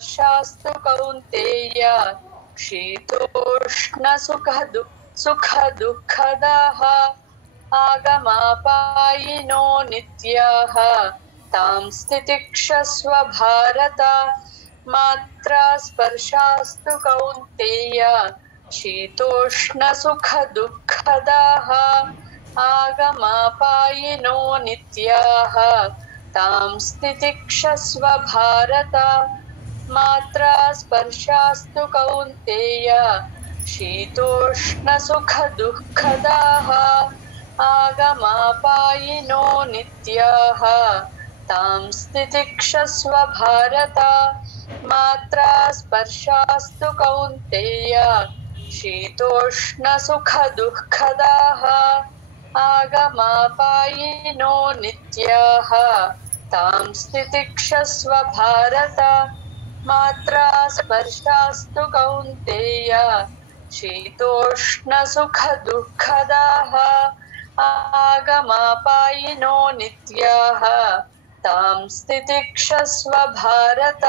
शास्तु कौन्तेय शीतोष्णसुखदुःखदाः आगमापायिनो नित्याः तां स्थितिक्षस्व भारत मात्रा स्पर्शास्तु कौन्तेय शीतोष्णसुखदुःखदाः आगमापायिनो नित्याः तां स्थितिक्षस्व भारत मात्रा स्पर्शास्तु कौन्तेय शीतोष्णसुखदुःखदाः आगमापायिनो नित्याः तां स्थितिक्षस्व भारत मात्रा स्पर्शास्तु कौन्तेय शीतोष्णसुखदुःखदाः आगमापायिनो नित्याः तां स्थितिक्षस्व भारत मात्रा स्पर्शास्तु कौन्तेय शीतोष्णसुखदुःखदाः आगमापायिनो नित्याः तां स्थितिक्षस्व भारत.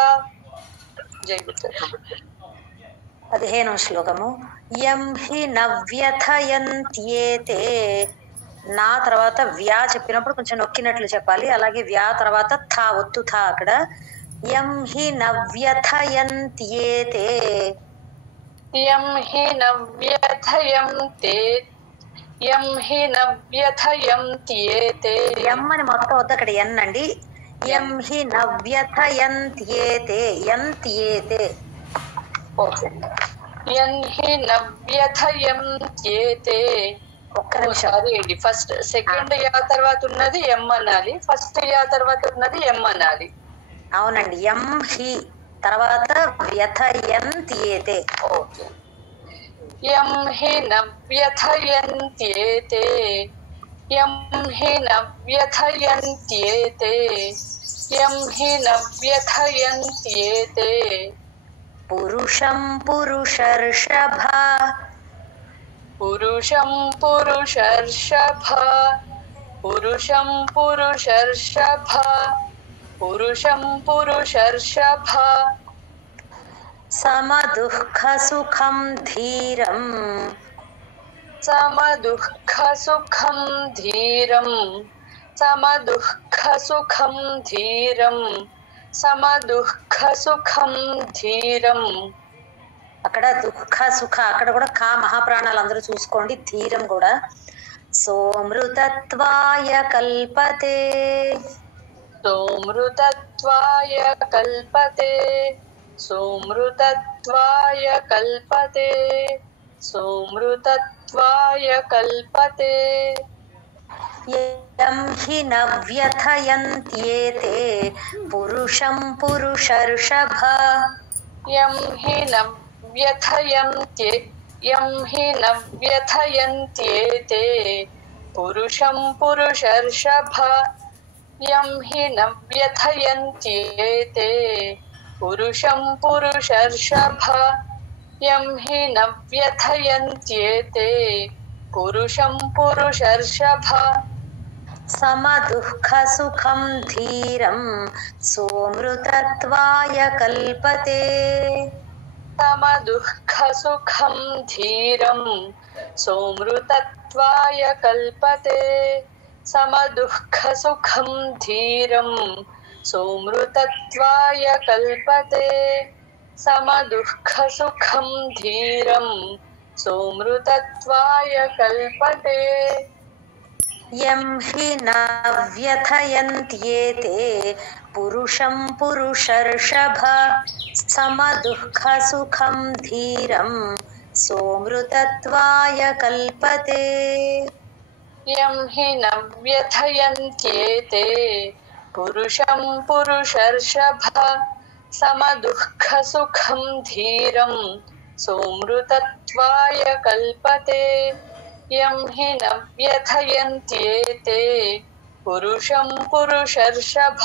जय गुरुदेव. 15వ శ్లోకము. యం హి నవ్యథయంత్యేతే. నా తర్వాత వ్యా చెప్పినప్పుడు కొంచెం నొక్కినట్లు చెప్పాలి. అలాగే వ్యా తర్వాత థా ఒత్తు థా అక్కడ. యం హి నవ్యథయంత్యేతే. యం హి నవ్యథయంతే. యం హి నవ్యథయంత్యేతే. యం అని మొత్తం వద్దు అక్కడ ఎన్ అండి. యం హి నవ్యథయంత్యేతే. యంత్యేతే. ఓకే. యం హి నవ్యథయంత్యేతే. ఒక్క నిమిషం అండి. ఫస్ట్ సెకండ్ యా తర్వాత ఉన్నది ఎం అనాలి, ఫస్ట్ యా తర్వాత ఉన్నది ఎం అనాలి. అవునండి. యం హి తర్వాత వ్యథయంత్యేతే. ఓకే. యం హి నవ్యథయంత్యేతే. యం హి నవ్యథయంత్యేతే. యం హి నవ్యథయంత్యేతే. పురుషం పురుషర్షభ. పురుషం పురుషర్షభ. పురుషం పురుషర్షభ. పురుషం పురుషర్షభ. సమదుఃఖ సుఖం ధీరం. సమదుఃఖ సుఖం ధీరం. సమదుఃఖ సుఖం ధీరం. సమదుఃఖ సుఖం ధీరం. అక్కడ దుఃఖ సుఖ అక్కడ కూడా కా మహాప్రాణాలు అందరూ చూసుకోండి. ధీరం కూడా. సోమృతత్వాయ కల్పతే. సోమృతత్వాయ కల్పతే. సోమృతత్వాయ కల్పతే. సోమృతత్వాయ కల్పతే. యం హి నవ్యథయంత్యేతే. పురుషం పురుషర్షభ. యం హి నవ్యథయంత్యే. యం హి నవ్యథయంత్యేతే. పురుషం పురుషర్షభ. యం హి నవ్యథయంత్యేతే. పురుషం పురుషర్షభ. యం హి నవ్యథయంత్యేతే. పురుషం పురుషర్షభ. సమదుఃఖ సుఖం ధీరం. సోమృతత్వాయ కల్పతే. సమదుఃఖ సుఖం ధీరం. సోమృతత్వాయ కల్పతే. సమదుఃఖ సుఖం ధీరం. సోమృతత్వాయ కల్పతే. సమదుఃఖ సుఖం ధీరం. సోమృతత్వాయ కల్పతే. యం హి నవ్యథయంత్యేతే. పురుషం పురుషర్షభ. సమదుఃఖ సుఖం ధీరం. సోమృతత్వాయ కల్పతే. యం హి నవ్యథయంత్యేతే. పురుషం పురుషర్షభ. సమదుఃఖ సుఖం ధీరం. సోమృతత్వాయ కల్పతే. యం హి నవ్యథయంత్యేతే. పురుషం పురుషర్షభ.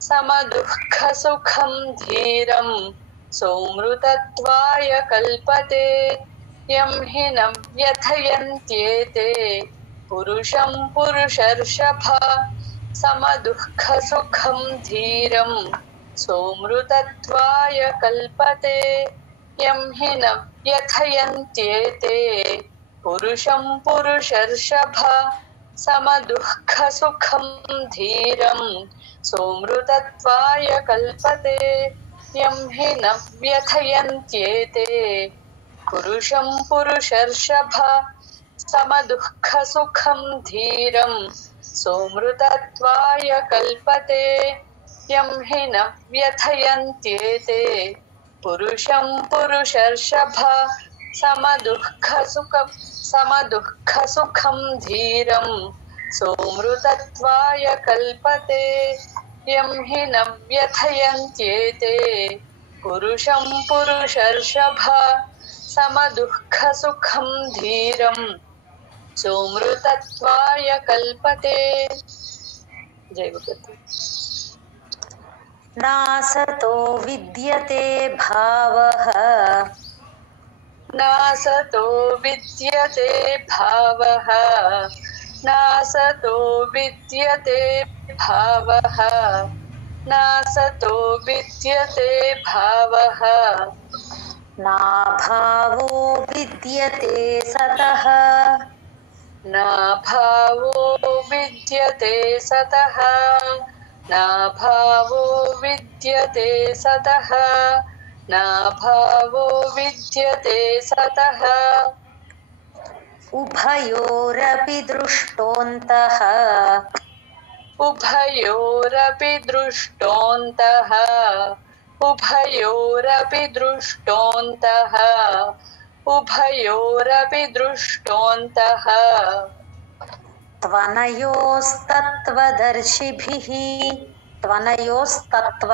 సమదుఃఖ సుఖం ధీరం. సోమృతత్వాయ కల్పతే. యం హి నవ్యథయంత్యేతే. పురుషం పురుషర్షభ. సమదుఃఖ సుఖం ధీరం. सोमृतत्वाय कल्पते यं हि न व्यथयन्त्येते पुरुषं पुरुषर्षभ समदुःखसुखं धीरं सोमृतत्वाय कल्पते यं हि न व्यथयन्त्येते पुरुषं पुरुषर्षभ समदुःखसुखं धीरं सोमृतत्वाय कल्पते यं हि न व्यथयन्त्येते पुरुषं पुरुषर्षभ समदुःखसुखं धीरं सोमृतत्वाय कल्पते यं हि न व्यथयन्त्येते पुरुषं पुरुषर्षभ समदुःखसुखं धीरं सोमृतत्वाय कल्पते। जय गुरुदेव। नासतो विद्यते भावः नासतो विद्यते भावः नासतो विद्यते भावः नासतो विद्यते भावः नाभावो विद्यते सतः नाभावो विद्यते सतः नाभावो विद्यते सतः नाभावो विद्यते सतः उभयोरपि दृष्टोऽन्तः उभयोरपि दृष्टोऽन्तः उभयोरपि दृष्टोऽन्तः उभयोरपि दृष्टोऽन्तः त्वनयोस्तत्त्वदर्शिभिः त्वनयोस्तत्त्व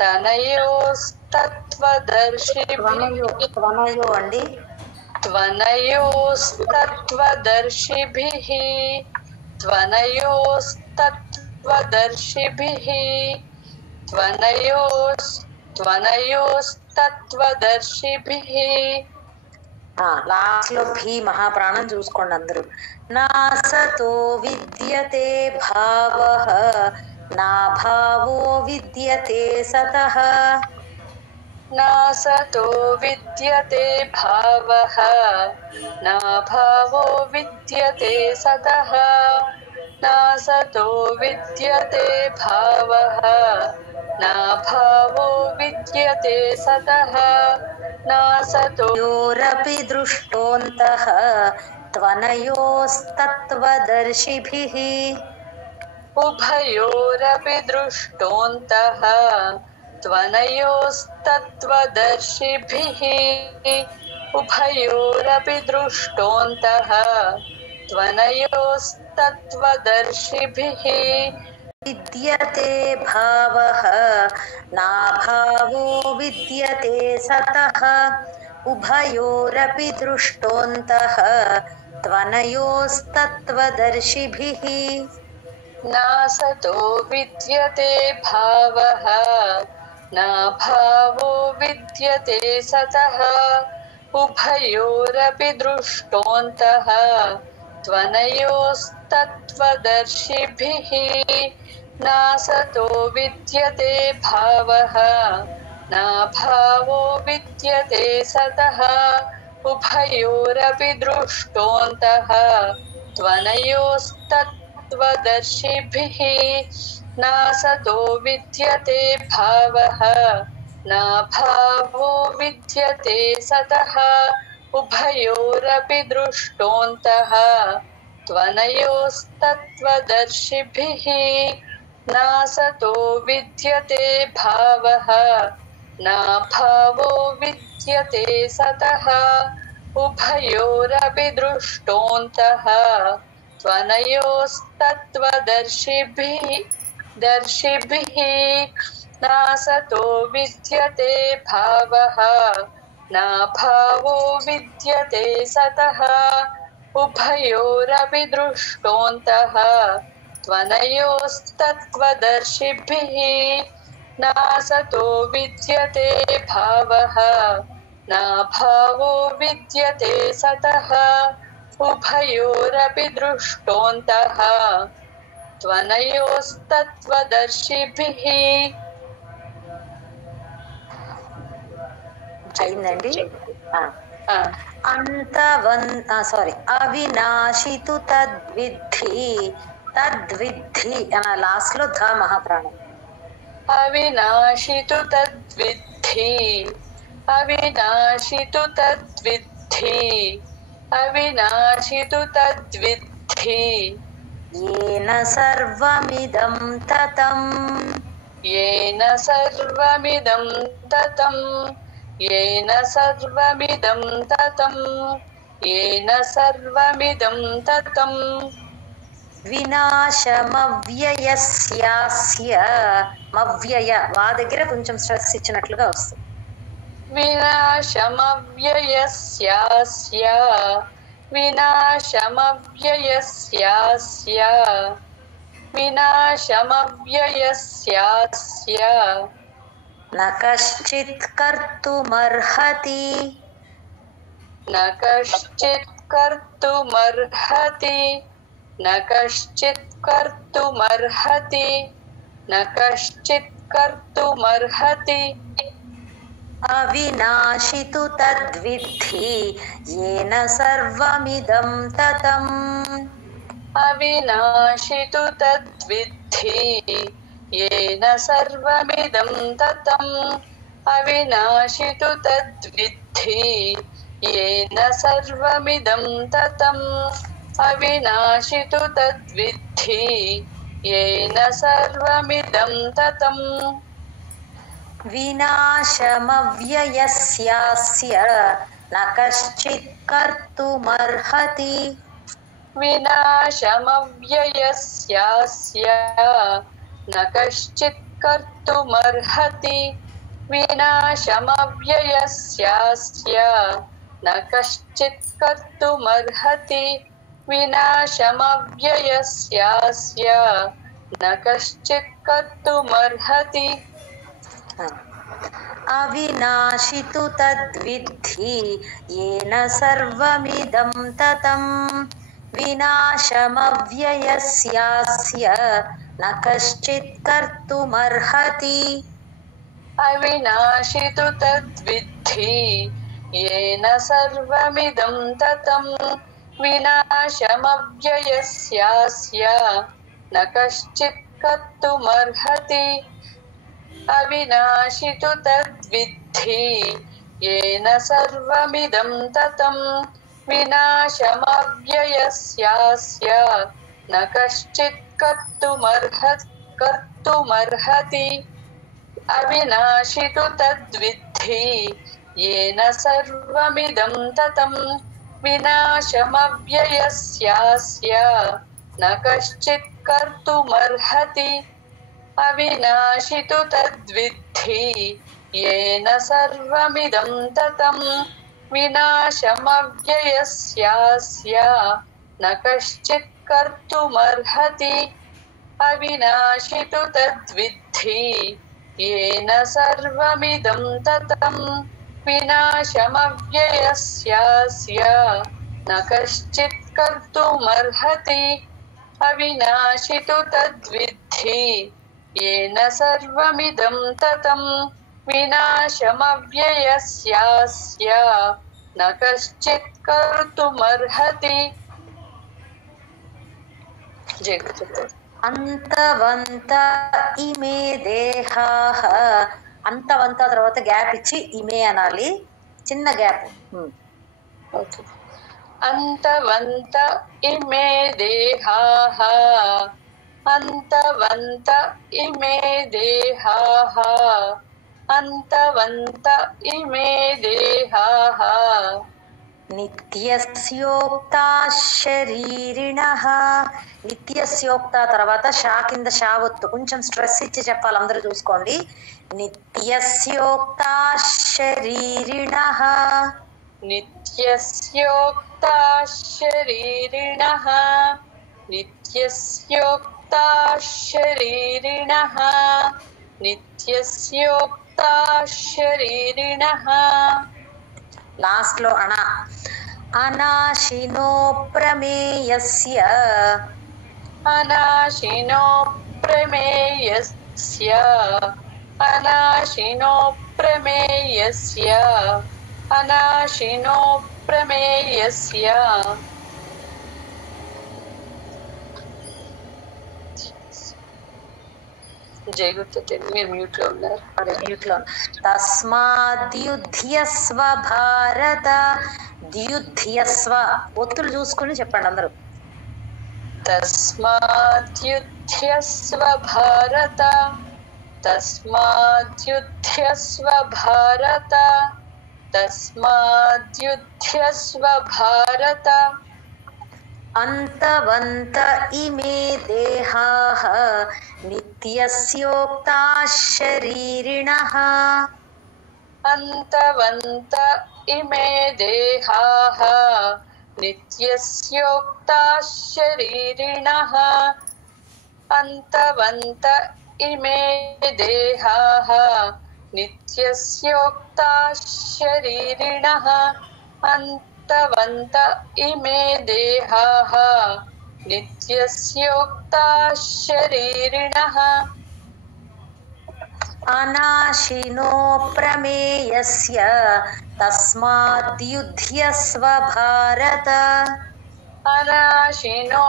तनयोस्तत्त्वदर्शिभिः त्वनयो అండి त्वनयोस्तत्त्वदर्शिभिः त्वनयोस्तत्त्वदर्शिभिः त्वनयोस्तत्त्वदर्शिभिः లాస్ట్ లో భీ మహాప్రాణం చూసుకోండి అందరూ. నాసతో విద్యతే భావః నాభావో విద్యతే సతః नासतो विद्यते भावः नाभावो विद्यते सतः नासतो विद्यते भावः नाभावो विद्यते सतः नासतो योरपि दृष्टोऽन्तः त्वनयोस्तत्त्वदर्शिभिः उभयोरपि दृष्टोऽन्तः त्वनयोस्तत्त्वदर्शिभिः उभयोरपि दृष्टोऽन्तः त्वनयोस्तत्त्वदर्शिभिः विद्यते भावः नाभावो विद्यते सतः उभयोरपि दृष्टोऽन्तः त्वनयोस्तत्त्वदर्शिभिः नासतो विद्यते भावः नाभावो विद्यते सतः उभयोरपि दृष्टोऽन्तः त्वनयोस्तत्त्वदर्शिभिः नासतो विद्यते भावः नाभावो विद्यते सतः उभयोरपि दृष्टोऽन्तः त्वनयोस्तत्त्वदर्शिभिः नासतो विद्यते भावः नाभावो विद्यते सतः उभयोरपि दृष्टोऽन्तः त्वनयोस्तत्त्वदर्शिभिः नासतो विद्यते भावः नाभावो विद्यते सतः उभयोरपि दृष्टोऽन्तः त्वनयोस्तत्त्वदर्शिभिः नासतो विद्यते भावः नाभावो विद्यते सतः उभयोरपि दृष्टोऽन्तः त्वनयोस्तत्त्वदर्शिभिः नासतो विद्यते भावः नाभावो विद्यते सतः उभयोरपि दृष्टोऽन्तः त्वनयोस्तत्त्वदर्शिभिः అయిందండి. ఆ, అవినాశితు తద్విద్ధి. తద్విద్ధి అన్న లాస్ట్ లో ధ మహాప్రాణం. అవినాశితు తద్విద్ధి అవినాశితు తద్విద్ధి అవినాశితు తద్విద్ధి येन सर्वमिदं ततं. येन सर्वमिदं ततं येन सर्वमिदं ततं येन सर्वमिदं ततं వినాశమవ్యయస్యాస్య. మవ్యయ వా దగ్గర కొంచెం స్ట్రెస్ ఇచ్చినట్లుగా వస్తుంది. వినాశమవ్యయస్యాస్య వినాశమవ్యయస్యాస్య వినాశమవ్యయస్యాస్య న కశ్చిత్ కర్తుమర్హతి. న కశ్చిత్ కర్తుమర్హతి న కశ్చిత్ కర్తుమర్హతి న కశ్చిత్ కర్తుమర్హతి అవినాశితు తద్విద్ధి येन सर्वमिदं ततं. అవినాశితు తద్విద్ధి येन सर्वमिदं ततं అవినాశితు తద్విద్ధి येन सर्वमिदं ततं అవినాశితు తద్విద్ధి येन सर्वमिदं ततं వినాశమవ్యయస్యాస్య న కశ్చిత్ కర్తుమర్హతి. వినాశమవ్యయస్యాస్య న కశ్చిత్ కర్తుమర్హతి వినాశమవ్యయస్యాస్య న కశ్చిత్ కర్తుమర్హతి వినాశమవ్యయస్యాస్య న కశ్చిత్ కర్తుమర్హతి అవినాశితు తద్విద్ధి येन सर्वमिदं ततं వినాశమవ్యయస్యాస్య న కశ్చిత్ కర్తుమర్హతి. అవినాశితు తద్విద్ధి येन सर्वमिदं ततं వినాశమవ్యయస్యాస్య న కశ్చిత్ కర్తుమర్హతి అవినాశితు తద్విద్ధి येन सर्वमिदं ततं వినాశమవ్యయస్యాస్య న కశ్చిత్ కర్తుమర్హతి అవినాశితు తద్విద్ధి येन सर्वमिदं ततं వినాశమవ్యయస్యాస్య న కశ్చిత్ కర్తుమర్హతి అవినాశితు తద్విద్ధి येन सर्वमिदं ततं వినాశమవ్యయస్యాస్య న కశ్చిత్ కర్తుమర్హతి అవినాశితు తద్విద్ధి येन सर्वमिदं ततं వినాశమవ్యయస్యాస్య న కశ్చిత్ కర్తుమర్హతి అవినాశితు తద్విద్ధి येन सर्वमिदं ततं వినాశమవ్యయస్యాస్య న కశ్చిత్ కర్తుమర్హతి. అంతవంత ఇమే దేహాః. అంతవంత తర్వాత గ్యాప్ ఇచ్చి ఇమే అనాలి, చిన్న గ్యాప్. అంతవంత ఇమే దేహాః అంతవంత ఇమే దేహాః అంతవంత ఇమే దేహాః నిత్యస్యోక్తా శరీరిణః. నిత్యస్యోక్త తర్వాత షా కింద షా ఒత్తు, కొంచెం స్ట్రెస్ ఇచ్చి చెప్పాలి, అందరూ చూసుకోండి. నిత్యస్యోక్తా శరీరిణః నిత్యస్యోక్తా శరీరిణః నిత్యస్యోక్తా శరీరిణః నిత్యస్యోక్తా శరీరిణః. లాస్ట్ లో అణ. అనాశినో ప్రమేయస్య. అనాశినో ప్రమేయస్య అనాశినో प्रमेयस्य अनाशिनो प्रमेयस्य జయగుప్త మీరు మ్యూట్ లో ఉన్నారు. మ్యూట్ లో. తస్మాద్యుధ్యస్వ భారత. ద్యుధ్యస్వ ఒత్తులు చూసుకుని చెప్పండి అందరూ. తస్మాద్యుధ్యస్వ భారత తస్మాద్యుధ్యస్వ భారత తస్మాద్యుధ్యస్వ భారత అంతవంత ఇమే దేహాః నిత్యస్యోక్తాః శరీరిణః. అంతవంత ఇమే దేహాః నిత్యస్యోక్తాః శరీరిణః అంతవంత ఇమే దేహాః నిత్యస్యోక్తాః శరీరిణః అంతవంత ఇమే దేహాః నిత్యస్యోక్తాః శరీరిణః అనాశినో ప్రమేయస్య తస్మాద్యుధ్యస్వ భారత. అనాశినో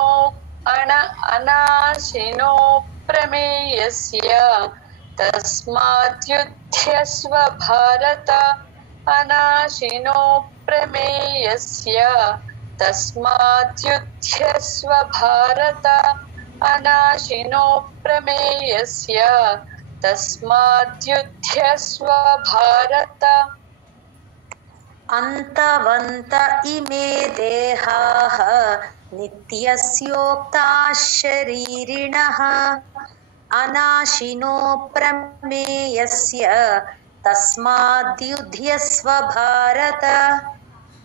ప్రమేయస్య తస్మాద్యుధ్యస్వ భారత అనాశినో ప్రమేయస్య తస్మాద్యుధ్యస్వ భారత అనాశినో ప్రమేయస్య తస్మాద్యుధ్యస్వ భారత అంతవంత ఇమే దేహాః నిత్యస్యోక్తాః శరీరిణః అనాశినో ప్రమేయస్య తస్మాద్యుధ్యస్వ భారత.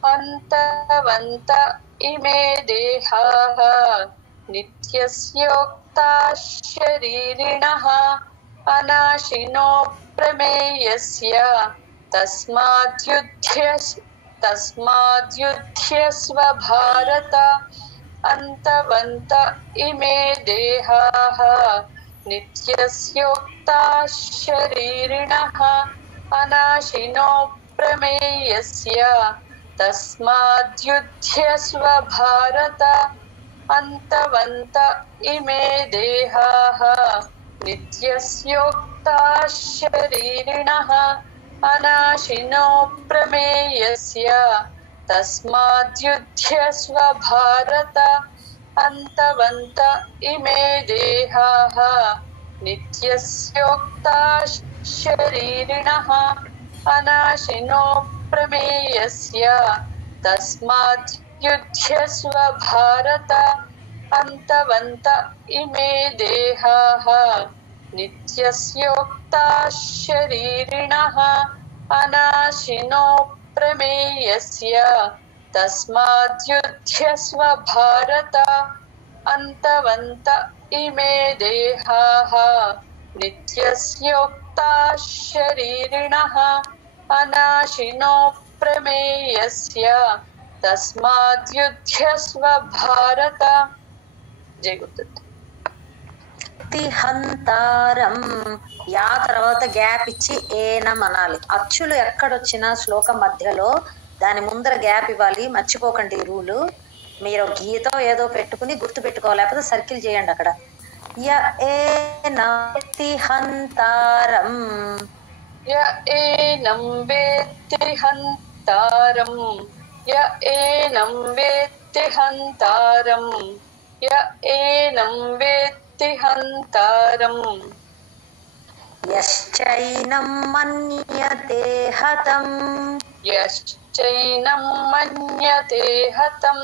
అంతవంత ఇమే దేహాః నిత్యస్యోక్తాః శరీరిణః అనాశినో ప్రమేయస్య తస్మాద్యుధ్యస్వ భారత అంతవంత ఇమే దేహాః నిత్యస్యోక్తాః శరీరిణః అనాశినో ప్రమేయస్య తస్మాద్యుధ్యస్వ భారత అంతవంత ఇమే దేహాః నిత్యస్యోక్తాః శరీరిణః అనాశినో ప్రమేయస్య తస్మాద్యుధ్యస్వ భారత అంతవంత ఇమే దేహాః నిత్యస్యోక్తాః శరీరిణః అనాశినో ప్రమేయస్య తస్మాద్యుధ్యస్వ భారత అంతవంత ఇమే దేహాః నిత్యస్యోక్తాః శరీరిణః అనాశినో ప్రమేయస్య తస్మాద్యుధ్యస్వ భారత అంతవంత ఇమే దేహాః నిత్యస్యోక్తాః శరీరిణః అనాశినో ప్రమేయస్య తస్మాద్యుధ్యస్వ భారత. జై గుప్త. హంతారం యా తర్వాత గ్యాప్ ఇచ్చి ఏనం అనాలి. అచ్చులు ఎక్కడొచ్చినా శ్లోకం మధ్యలో దాని ముందర గ్యాప్ ఇవ్వాలి. మర్చిపోకండి ఈ రూలు. మీరు గీతో ఏదో పెట్టుకుని గుర్తు పెట్టుకోవాలి, లేకపోతే సర్కిల్ చేయండి అక్కడ. య ఏనం హంతారం య ఏనం వేత్తి హంతారం య ఏనం వేత్తి హంతారం య ఏనం వేత్తి హంతారం యశ్చైనం మన్యతే హతం యశ్చైనం మన్యతే హతం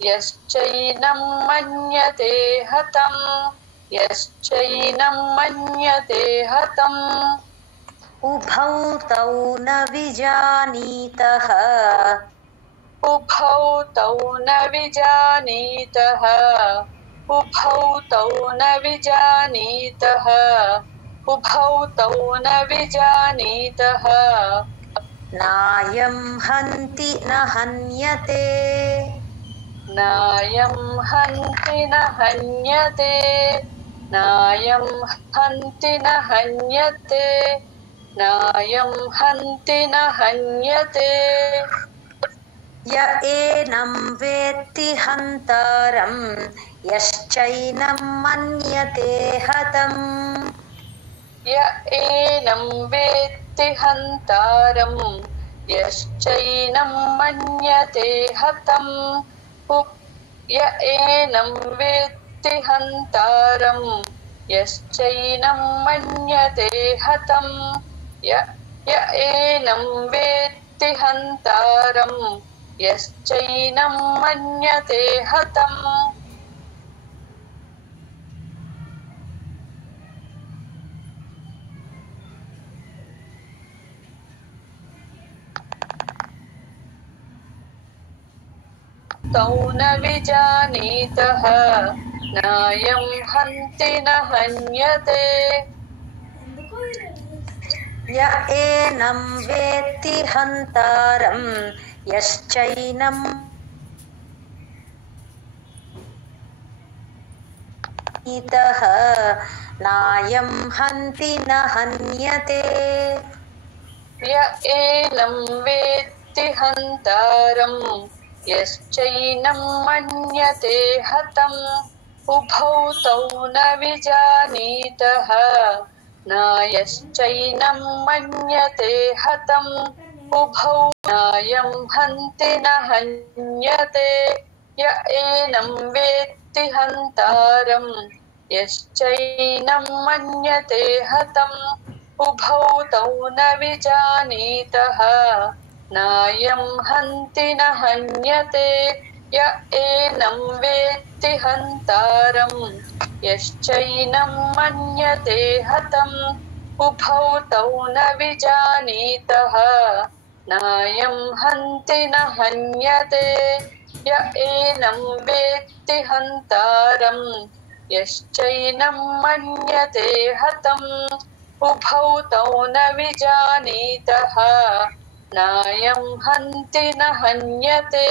యశ్చైనం మన్యతే హతం యశ్చైనం మన్యతే హతం ఉభౌ తౌ న విజానీతః ఉభౌ తౌ న విజానీతః ఉభౌ తౌ న విజానీతః ఉభౌ తౌ న విజానీతః నాయం హంతి న హన్యతే నాయం హంతి న హన్యతే నాయం హంతి న హన్యతే नायं हन्ति न हन्यते य एनं वेत्ति हन्तारं यश्चैनं मन्यते हतम् य एनं वेत्ति हन्तारं यश्चैनं मन्यते हतम् य एनं वेत्ति हन्तारं यश्चैनं मन्यते हतम् य एनं वेत्ति हन्तारं यश्चैनं मन्यते हतम् तौ न विजानीतः नायं हन्ति न हन्यते य एनं वेत्ति हन्तारं यश्चैनं इतः नायं हन्ति न हन्यते य एनं वेत्ति हन्तारं यश्चैनं मन्यते हतम् उभौ तौ न विजानीतः नायश्चैनं मन्यते हतम् उभौ नायं हन्ति न हन्यते य एनं वेत्ति हन्तारं यश्चैनं मन्यते हतम् उभौ तौ न विजानीतः नायं हन्ति न हन्यते य एनं वेत्ति हन्तारं यश्चैनं मन्यते हतम् उभौ तौ न विजानीतः नायं हन्ति न हन्यते य एनं वेत्ति हन्तारं यश्चैनं मन्यते हतम् उभौ तौ न विजानीतः नायं हन्ति न हन्यते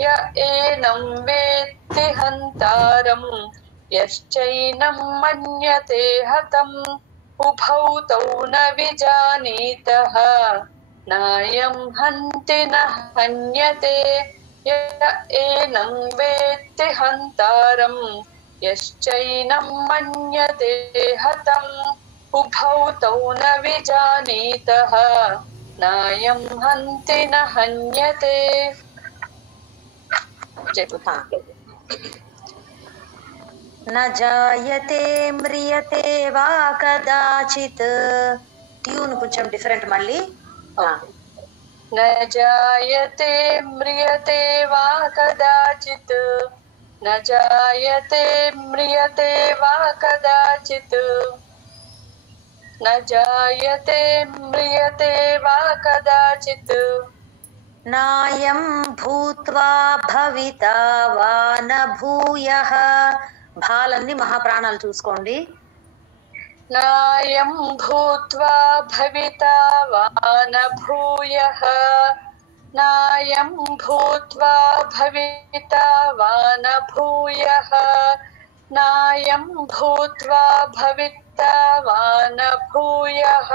य एनं वेत्ति हन्तारं यश्चैनं मन्यते हतम् उभौ तौ न विजानीतः नायं हन्ति न हन्यते य एनं वेत्ति हन्तारं यश्चैनं मन्यते हतम् उभौ तौ न विजानीतः नायं हन्ति न हन्यते न जायते म्रियते वा कदाचित् ట్యూన్ కొంచెం డిఫరెంట్ మళ్ళీ न जायते म्रियते वा कदाचित् न जायते म्रियते वा कदाचित् न जायते म्रियते वा कदाचित् నాయం భూత్వా భవితా వా న భూయః భాలన్ని మహాప్రాణాలు చూసుకోండి नायं भूत्वा भविता वा न भूयः नायं भूत्वा भविता वा न भूयः नायं भूत्वा भविता वा न भूयः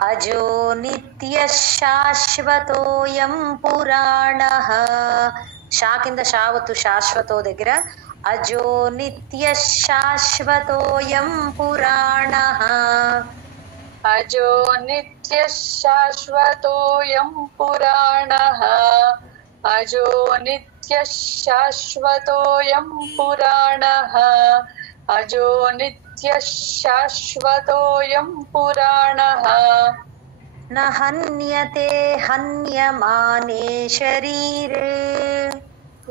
అజో నిత్యః శాశ్వతోయం పురాణః షా కింద షావతు శాశ్వతో దగ్గర అజో నిత్యః శాశ్వతోయం పురాణః अजो नित्यः शाश्वतोऽयं पुराणः अजो नित्यः शाश्वतोऽयं पुराणः अजो नित्यः शाश्वतोऽयं पुराणः न हन्यते हन्यमाने शरीरे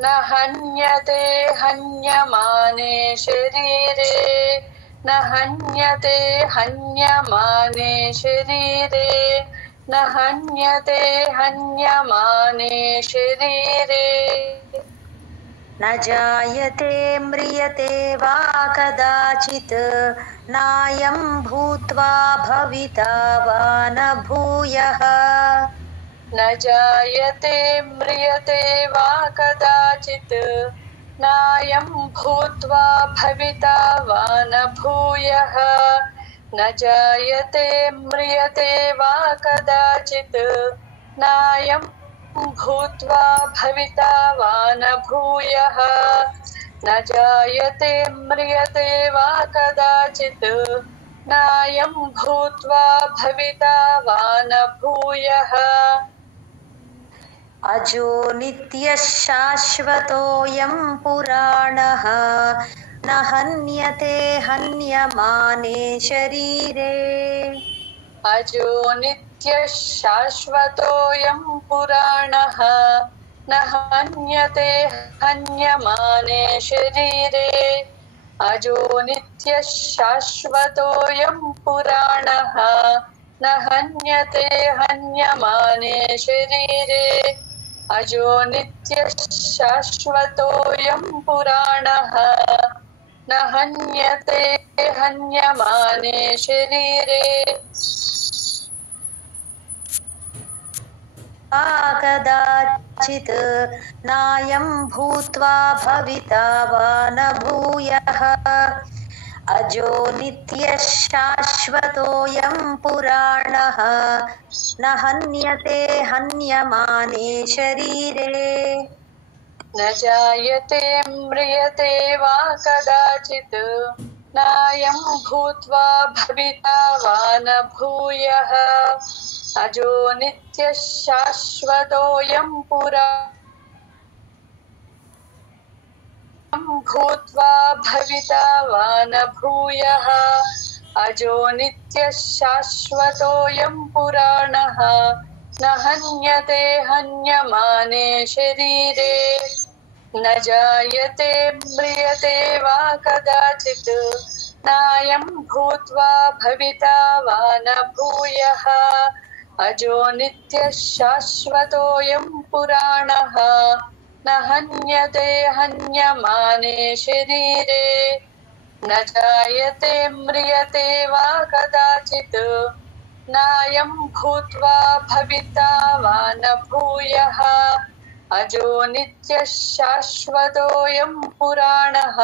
न हन्यते हन्यमाने शरीरे न हन्यते हन्यमाने शरीरे न हन्यते हन्यमाने शरीरे न जायते म्रियते वा कदाचित् नायं भूत्वा भविता वा न भूयः न जायते म्रियते वा कदाचित् नायं भूत्वा भविता वा न भूयः न जायते म्रियते वा कदाचित् नायं भूत्वा भविता वा न भूयः न जायते म्रियते वा कदाचित् नायं भूत्वा भविता वा न भूयः अजो नित्यः शाश्वतोऽयं पुराणः न हन्यते हन्यमाने शरीरे अजो नित्यः शाश्वतोऽयं पुराणः न हन्यते हन्यमाने शरीरे अजो नित्यः शाश्वतोऽयं पुराणः न हन्यते हन्यमाने शरीरे अजो नित्यः शाश्वतोऽयं पुराणः न हन्यते हन्यमाने शरीरे कदाचित् नायं भूत्वा भविता वा न भूयः अजो नित्यः शाश्वतोऽयं पुराणः न हन्यते हन्यमाने शरीरे न जायते म्रियते वा कदाचित् नायं भूत्वा भविता वा न भूयः अजो नित्यः शाश्वतोऽयं पुराणः भूत्वा भविता वा न भूयः अजो नित्यः शाश्वतोऽयं पुराणः न हन्यते हन्यमाने शरीरे न जायते म्रियते वा कदाचित् नायं भूत्वा भविता वा न भूयः अजो नित्यः शाश्वतोऽयं पुराणः न हन्यते हन्यमाने शरीरे न जायते म्रियते वा कदाचित् नायं भूत्वा भविता वा न भूयः अजो नित्यः शाश्वतोऽयं पुराणः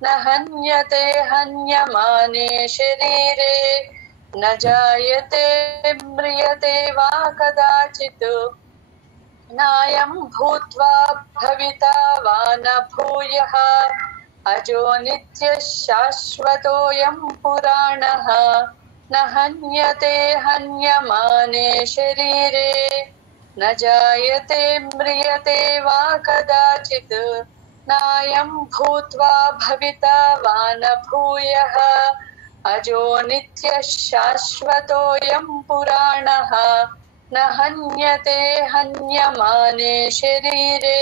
न हन्यते हन्यमाने शरीरे न जायते म्रियते वा कदाचित् नायं भूत्वा भविता वा न भूयः अजो नित्यः शाश्वतोऽयं पुराणः न हन्यते हन्यमाने शरीरे न जायते म्रियते वा कदाचित् नायं भूत्वा भविता वा न भूयः अजो नित्यः शाश्वतोऽयं पुराणः न हन्यते हन्यमाने शरीरे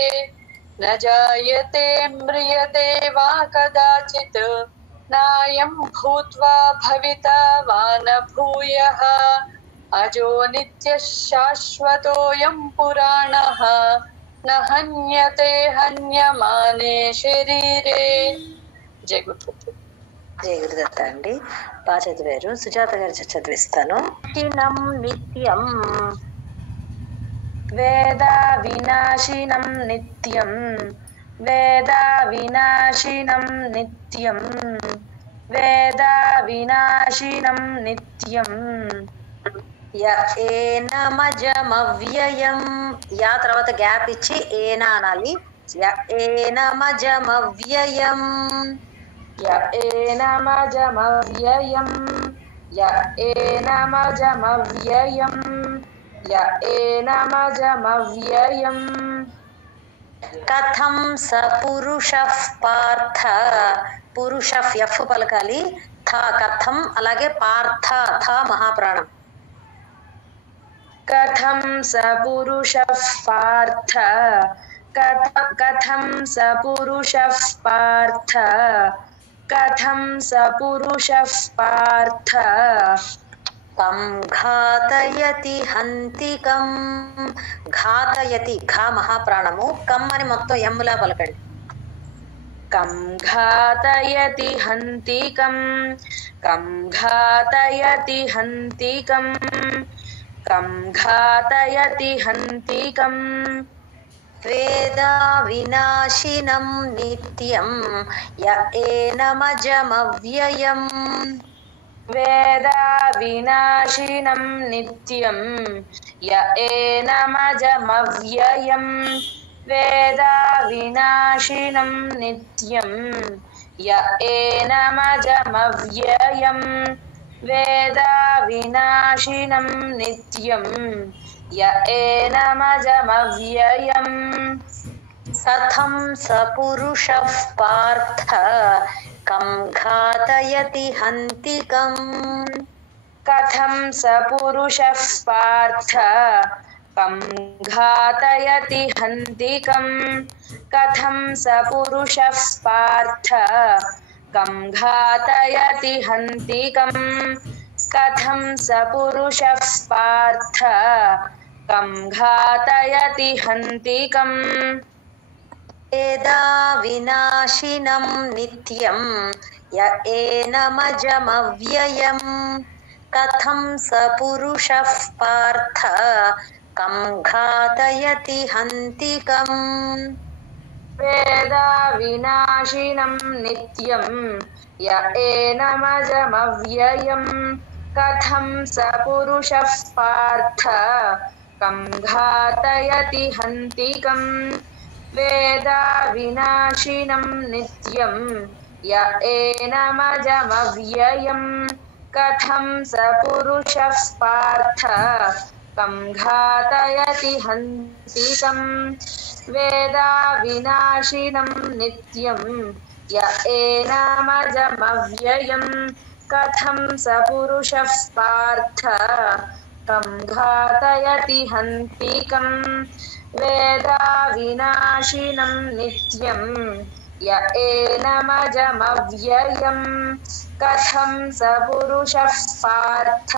न जायते म्रियते वा कदाचित् नायं भूत्वा भविता वा न भूयः अजो नित्यः शाश्वतोऽयं पुराणः न हन्यते हन्यमाने शरीरे जय गुरुदत्त జయ గురుదత్త అండి బాగా చదివారు. సుజాత గారు చదివిస్తాను. నిత్యం వేద వినాశినం నిత్యం వేద వినాశినం నిత్యం వేద వినాశినం నిత్యం ఏనమజమవ్యయం యా తర్వాత గ్యాప్ ఇచ్చి ఏనా అనాలి. ఏనమజమవ్యయం ఏనమజమవ్యయం ఏనమజమవ్యయం ఏనమజమవ్యయం కథం స పురుషః పార్థ పురుషః ఎఫ్ పలకాలి. థ కథం అలాగే పార్థ థ మహాప్రాణం. కథం స పురుషః పార్థ కథం స పురుషః పార్థ కథం స పురుషః పార్థ కం ఘాతయతి హంతికం. ఘాతయతి ఘా మహాప్రాణము. కమ్ అని మొత్తం ఎమ్ములా పలకండి. కం ఘాతయతి హంతికం కం ఘాతయతి హంతికం కం ఘాతయతి హంతికం వేద వినాశినం నిత్యం ఏనమజమవ్యయం वेदा विनाशिनं नित्यं य एनमजमव्ययम् वेदा विनाशिनं नित्यं य एनमजमव्ययम् वेदा विनाशिनं नित्यं य एनमजमव्ययम् कथं स पुरुषः पार्थ कं घातयति हन्तिकम् कथं स पुरुषः पार्थ कं घातयति हन्तिकम् कथं स पुरुषः पार्थ कं घातयति हन्तिकम् कथं स पुरुषः पार्थ कं घातयति हन्तिकम् वेदा विनाशिनं नित्यं य एनमजमव्ययम् कथं स पुरुषः पार्थ कं घातयति हन्तिकम् वेदा विनाशिनं नित्यं य एनमजमव्ययम् कथं स पुरुषः पार्थ कं घातयति हन्तिकम् वेदा विनाशिनं नित्यं य एनमजमव्ययम् कथं स पुरुषः पार्थ कं घातयति हन्तिकम् वेदा विनाशिनं नित्यं य एनमजमव्ययम् कथं स पुरुषः पार्थ कं घातयति हन्तिकम् वेदा विनाशिनं नित्यं य एनमजमव्ययम् कथं स पुरुषः पार्थ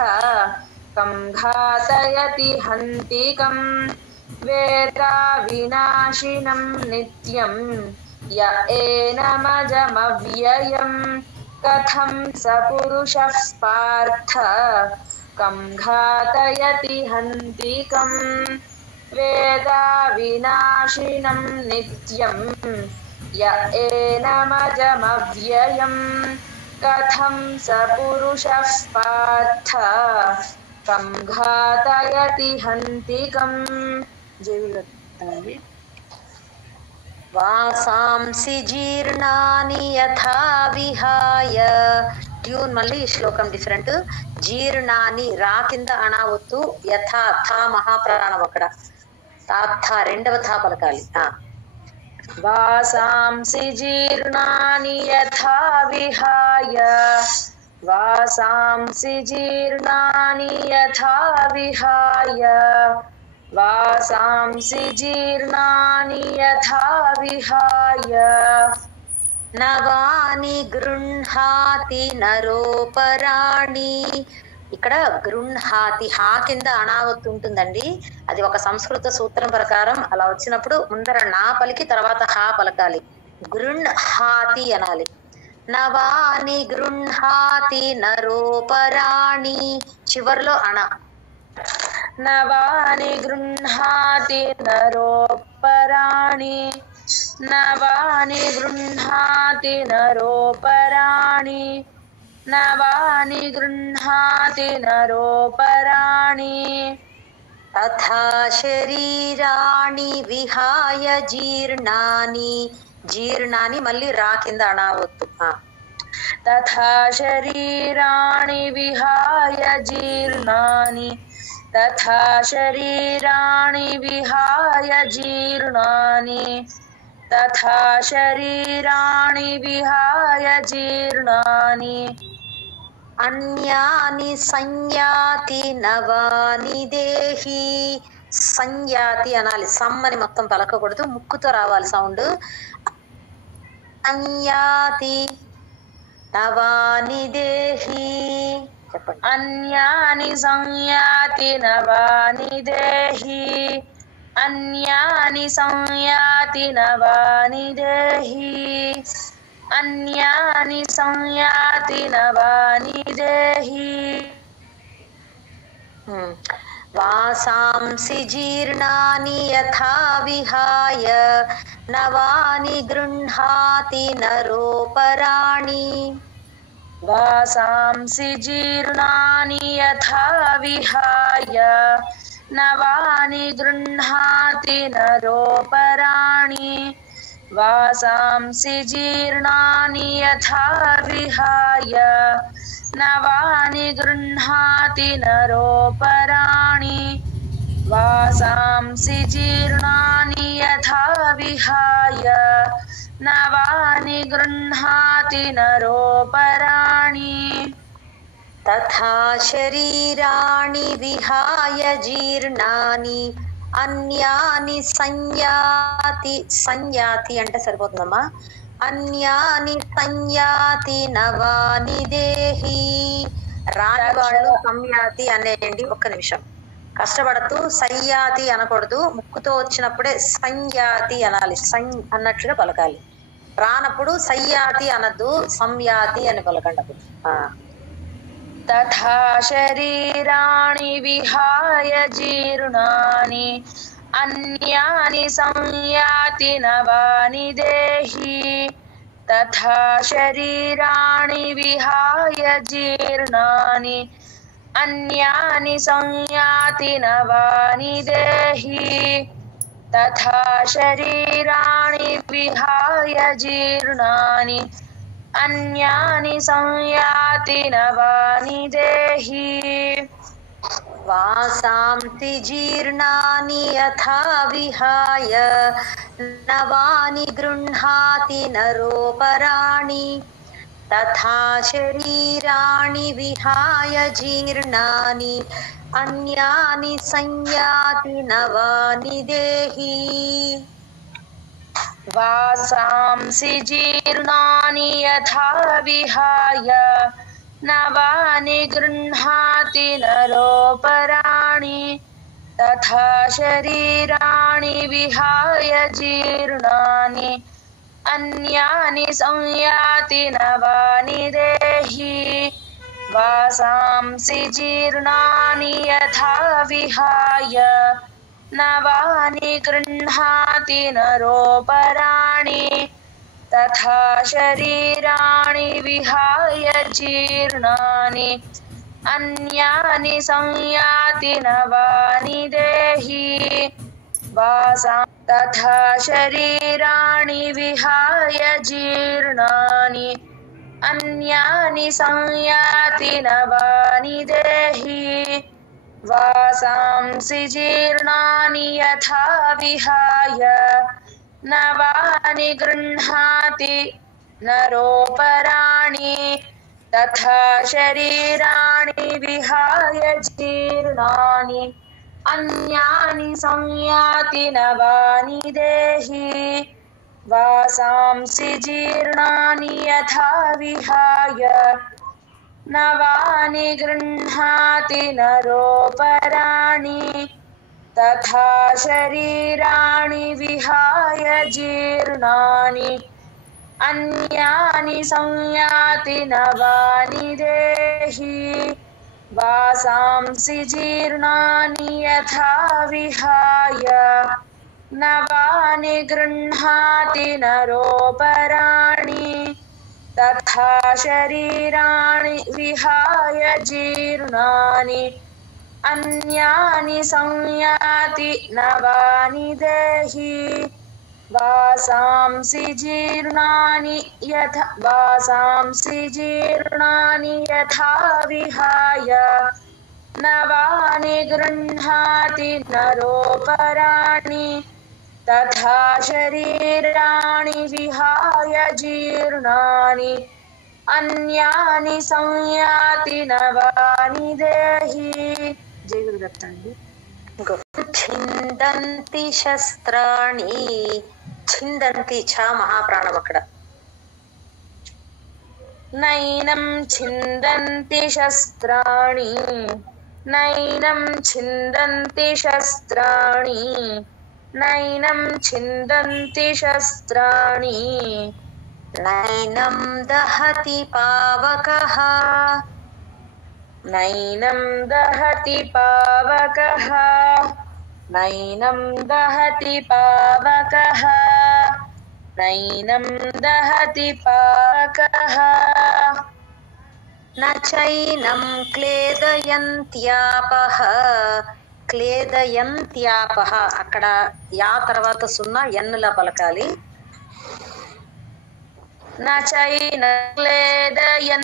कं घातयति हन्तिकम् वेदा विनाशिनं नित्यं य एनमजमव्ययम् कथं स पुरुषः पार्थ कं घातयति हन्तिकम् वेदा विनाशिनं नित्यं य एनमजमव्ययम् कथं स पुरुषः पार्थ कं घातयति हन्तिकम् वासांसि जीर्णानि यथा विहाय ట్యూన్ మళ్ళీ ఈ శ్లోకం డిఫరెంట్ జీర్ణాని రా కింద అణావత్తు యథా థా మహాప్రాణం అక్కడ తా రెండవ థా పలకాలి वासांसि जीर्णानि यथा विहाय वासांसि जीर्णानि यथा विहाय वासांसि जीर्णानि यथा विहाय నవాని గృహాతి నరోపరాణి ఇక్కడ గృహాతి హా కింద అనావత్తు ఉంటుందండి. అది ఒక సంస్కృత సూత్రం ప్రకారం అలా వచ్చినప్పుడు ముందర నా పలికి తర్వాత హా పలకాలి. గృహాతి అనాలి. నవాని గృహాతి నరోపరాణి చివర్లో అణ. నవాని గృహాతి నరోపరాణి నవాని గృహాతి నరోపరాణి నవాని గృహాతి నరోపరాణి తథా శరీరాణి విహాయ జీర్ణాని జీర్ణాని మళ్ళీ రా కింద అనావత్తు. తథా శరీరాణి విహాయ జీర్ణాని తథా శరీరాణి విహాయ జీర్ణాని తథా శరీరాణి విహాయ జీర్ణాని అన్యాని సంయాతి నవాని దేహి. సంయాతి అనాలి. సమ్మని మొత్తం పలకకూడదు, ముక్కుతో రావాలి సౌండ్. సంయాతి నవాని దేహి చెప్పండి. అన్యాని సంయాతి నవాని దేహి అన్యాని సంయాతి నవాని దేహి అన్యాని సంయాతి నవాని దేహి వాసాంసి జీర్ణాని యథా విహాయ నవాని గృహాతి నరోపరాణి. वासांसि जीर्णानि यथा विहाय नवानि गृह्णाति नरोपराणि वासांसि जीर्णानि यथा विहाय नवानि गृह्णाति नरोपराणि वासांसि जीर्णानि यथा विहाय नवानि गृह्णाति नरोपराणि तथा शरीराणि विहाय जीर्णानि अन्यानि संयाति అంటే సరిపోతుందమ్మా అన్యాని సంయాతి నవాని దేహి రాని వాళ్ళు సంయాతి అనేయండి ఒక్క నిమిషం కష్టపడుతూ సంయాతి అనకూడదు ముక్కుతో వచ్చినప్పుడే సంయాతి అనాలి అన్నట్లుగా పలకాలి రానప్పుడు సంయాతి అనద్దు సంయాతి అని పలకండి అప్పుడు तथा शरीराणि विहाय जीर्णानि अन्यानि संयाति नवानि देहि तथा शरीराणि विहाय जीर्णानि अन्यानि संयाति नवानि देहि तथा शरीराणि विहाय जीर्णानि अन्यानि संयाति नवानि देहि वासांसि जीर्णानि यथा विहाय नवानि गृह्णाति नरोपराणि तथा शरीराणि विहाय जीर्णानि अन्यानि संयाति नवानि देहि वासांसि जीर्णानि यथा विहाय नवानि गृह्णाति नरोपराणि तथा शरीराणि विहाय जीर्णानि अन्यानि संयाति नवानि देहि वासांसि जीर्णानि यथा विहाय नवानि गृह्णाति नरोपराणि तथा शरीराणि विहाय जीर्णानि अन्यानि संयाति नवानि देहि तथा शरीराणि विहाय जीर्णानि अन्यानि संयाति नवानि देहि वासांसि जीर्णानि यथा विहाय नवानि गृह्णाति नरोपराणि तथा शरीराणि विहाय जीर्णानि अन्यानि संयाति नवानि देहि वासांसि जीर्णानि यथा विहाय नवानि गृह्णाति नरोपराणि तथा शरीराणि विहाय जीर्णानि अन्यानि संयाति नवानि देहि वासांसि जीर्णानि यथा विहाय नवानि गृह्णाति नरोपराणि तथा शरीराणि विहाय जीर्णानि अन्यानि संयाति नवानि देहि वासांसि जीर्णानि यथा विहाय नवानि गृह्णाति नरोपराणि तथा शरीराणि विहाय जीर्णानि अन्यानि संयाति नवानि देहि जय गुरुदत्त ఛిందంతి శస్త్రాణి ఛిందంతి ఛ మహాప్రాణం అక్కడ नैनं छिन्दन्ति शस्त्राणि नैनं छिन्दन्ति शस्त्राणि नैनं छिन्दन्ति शस्त्राणि నైనం దహతి పావకః नैनं दहति पावकः नैनं दहति पावकः नैनं दहति पावकः न चैनं क्लेदयन्त्यापः క్లేదయంత్యాపహ అక్కడ యా తర్వాత సున్నా ఎన్నులా పలకాలి. నచైనం క్లేదయంత్యాపః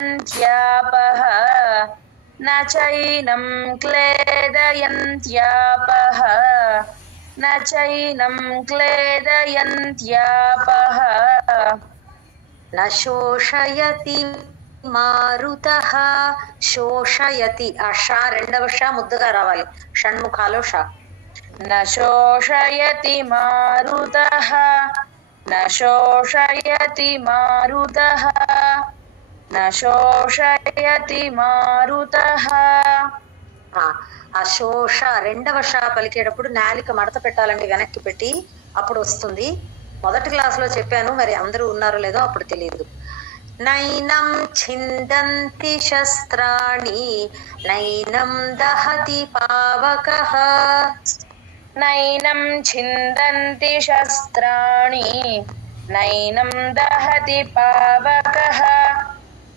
నచైనం క్లేదయంత్యాపః నచైనం క్లేదయంత్యాపః నశోషయతి మారుతః శోషయతి ఆ షా రెండవ షా ముద్దుగా రావాలి షణ్ముఖాలో షా. నశోషయతి మారుతః నశోషయతి మారుతః నశోషయతి మారుతః. ఆ శోష రెండవ షా పలికేటప్పుడు నాలిక మడత పెట్టాలండి, వెనక్కి పెట్టి అప్పుడు వస్తుంది. మొదటి క్లాసులో చెప్పాను, మరి అందరూ ఉన్నారో లేదో అప్పుడు తెలియదు. నైనం ఛిందంతి శస్త్రాణి నైనం దహతి పావకః నైనం ఛిందంతి శస్త్రాణి నైనం దహతి పావకః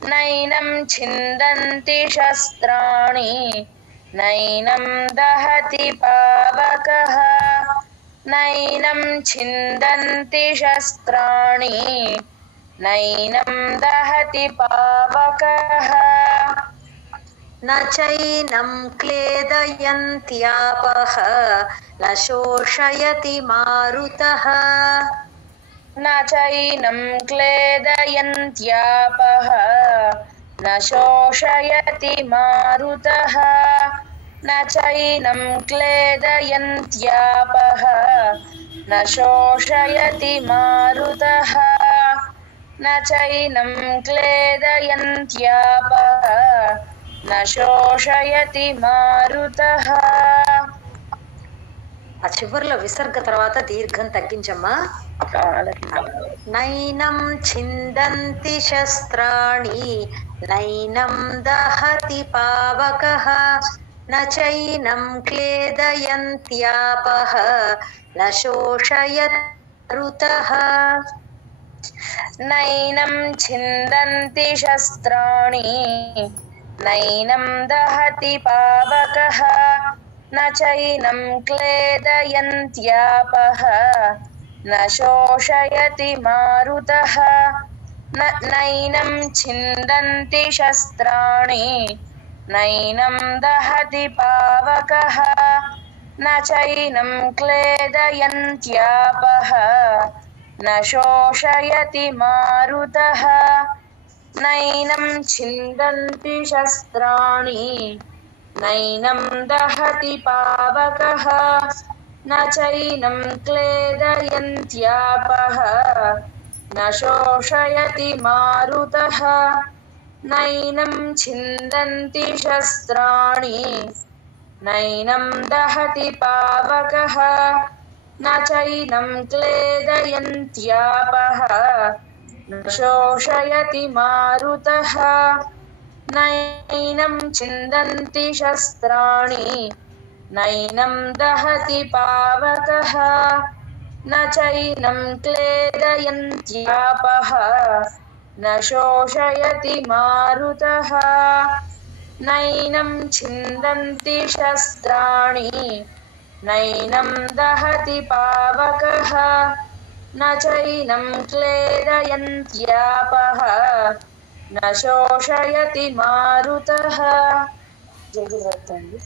నైనం ఛిందంతి శస్త్రాణి నైనం దహతి పావకః నైనం ఛిందంతి శస్త్రాణి నైనం దహతి పావకః. న చైనం క్లేదయంత్యాపః న శోషయతి మారుతః న చైనం క్లేదయంత్యాపః న శోషయతి మారుతః న చైనం క్లేదయంత్యాపః న శోషయతి మారుతః న చైనం క్లేదయంత్యాపః న శోషయతి మారుతః. ఆ చివరిలో విసర్గ తర్వాత దీర్ఘం తగ్గించమ్మా. నైనం ఛిందంతి శస్త్రాణి నైనం దహతి పావకః న చైనం క్లేదయంత్యాపః న శోషయతి మారుతః. నైనం ఛిందంతి శస్త్రాణి నైనం దహతి పావకః న చైనం క్లేదయంత్యాపః న శోషయతి మారుతః. నైనం ఛిందంతి శస్త్రాణి నైనం దహతి పావకః న చైనం క్లేదయంత్యాపః న శోషయతి మారుతః. నైనం ఛిందంతి శస్త్రాణి నైనం దహతి పావకః న చైనం క్లేదయంత్యాపః న శోషయతి మారుతః. నైనం ఛిందంతి శస్త్రాణి నైనం దహతి పావకః న చైనం క్లేదయంత్యాపః న శోషయతి మారుతః. నైనం ఛిందంతి శస్త్రాణి నైనం దహతి పావకః న చైనం క్లేదయంత్యాపః న శోషయతి మారుతః. నైనం ఛిందంతి శస్త్రాణి నైనం దహతి పావకః న చైనం క్లేదయంత్యాపః న శోషయతి మారుతః. జై గురుదత్త అండి.